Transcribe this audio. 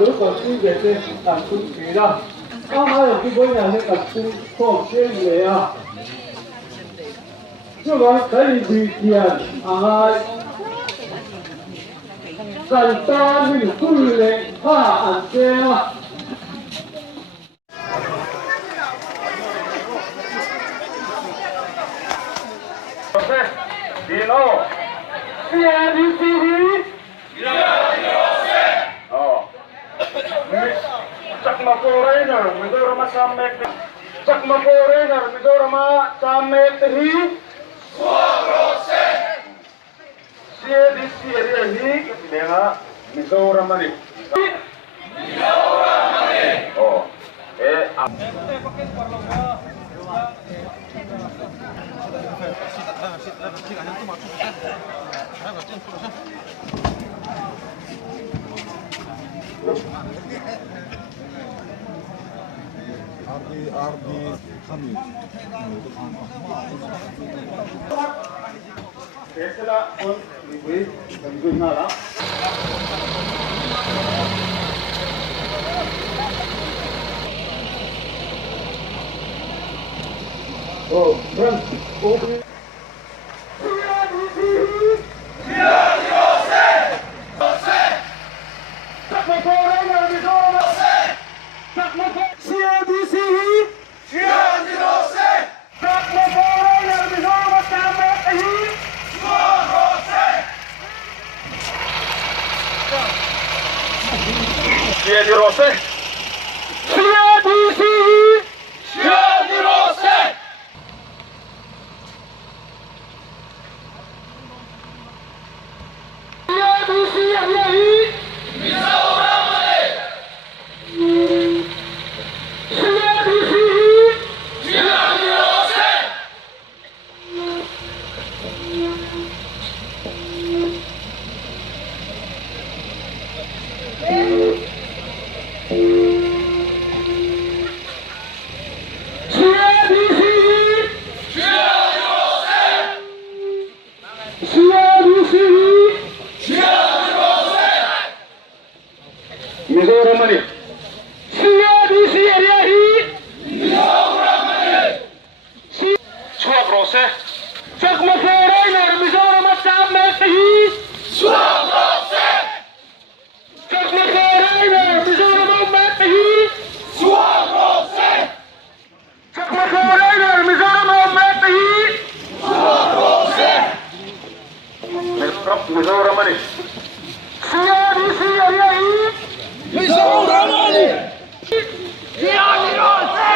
如果是也是赶出去了，刚才有基本上那个出错先来啊，这个可以去见啊，简单的规律怕安全啊。Dino, CNDTV. Oh, Sakma foreigner, Midorama Samek. Sakma foreigner, Midorama Samek. He. CNDTV he. Dia Midorama ni. Oh, RD خميس Esa on libre, libre nada. Oh, front, open. Sia di Rose. Sia di Sihi. Sia di Rose. Sia di Sihi. Misaurama. Sia di Sihi. Sia di Rose. Mizoramani. CADC area hi. Mizoramani. Swak Rose. Sakma foreigner Mizoramat Samet hi. Swak Rose. Sakma foreigner Mizoramat hi. Swak Rose. Sakma foreigner Mizoramat hi. Swak Rose. Mizoramani. CADC area hi. Mizoramani! Sia di Rose!